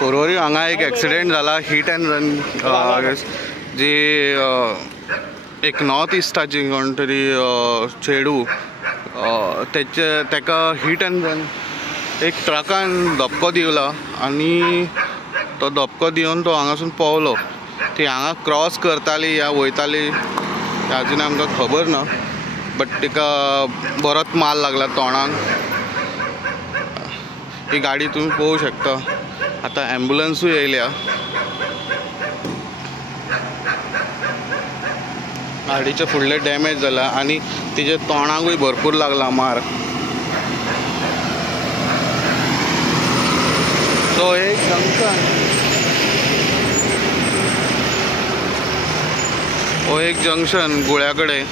पोरवरी हांगा एक एक्सिडेंट जाला, हिट एंड रन जी एक नॉर्थ इस्टाची कोण तरी चेडू तेका हिट एंड रन एक ट्रकान धपको दिवला आनी तो धपको दिवन तो हांगासून पावलो. ती हांगा क्रॉस करताली या वयताली अजून आमकां खबर ना, बट तिका बरोच माल लागला तोंडाक. ही गाडी तुम्ही पळोवू शकता. आता ॲम्ब्युलन्सूय येयल्या. गाडीचे फुडले डॅमेज जाला आनी तिचे तोंडाकूय भरपूर लागला मार. तो एक जंक्शन, हो एक जंक्शन गुळ्या कडेन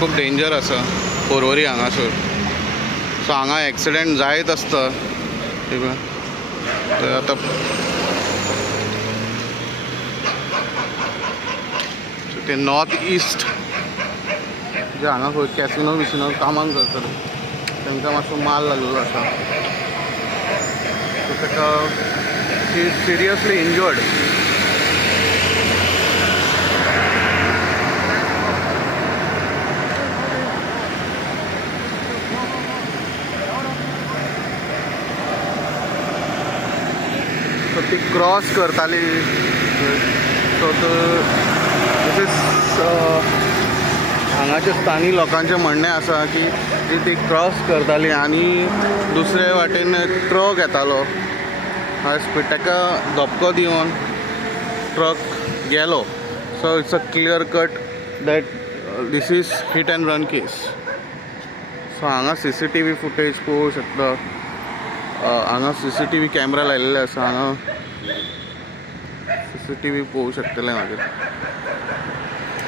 खूप डेंजर आसा पोरवरी हांगासर. सो हांगा एक्सिडेंट जायत आसता. आता ते नॉर्थ ईस्ट जे हांगा खंय कॅसिनो बिसिनो कामाक करतले तांकां मातसो माल लागलेलो आसा. सो ताका सिरियसली इंजर्ड. सो ती क्रॉस करताली. सो हांगाच्या स्थानीय लोकांचें म्हणणें आसा की ती क्रॉस करताली आनी दुसरे वाटेन ट्रक येतालो. ताका धपको दिवन ट्रक गेलो. So it's a clear cut that this is hit and run case. So हांगा CCTV फुटेज पळोवंक शकता. हांगा CCTV कॅमेरा लायलेले आसा. हांगा CCTV पळोवंक शकतले मागीर.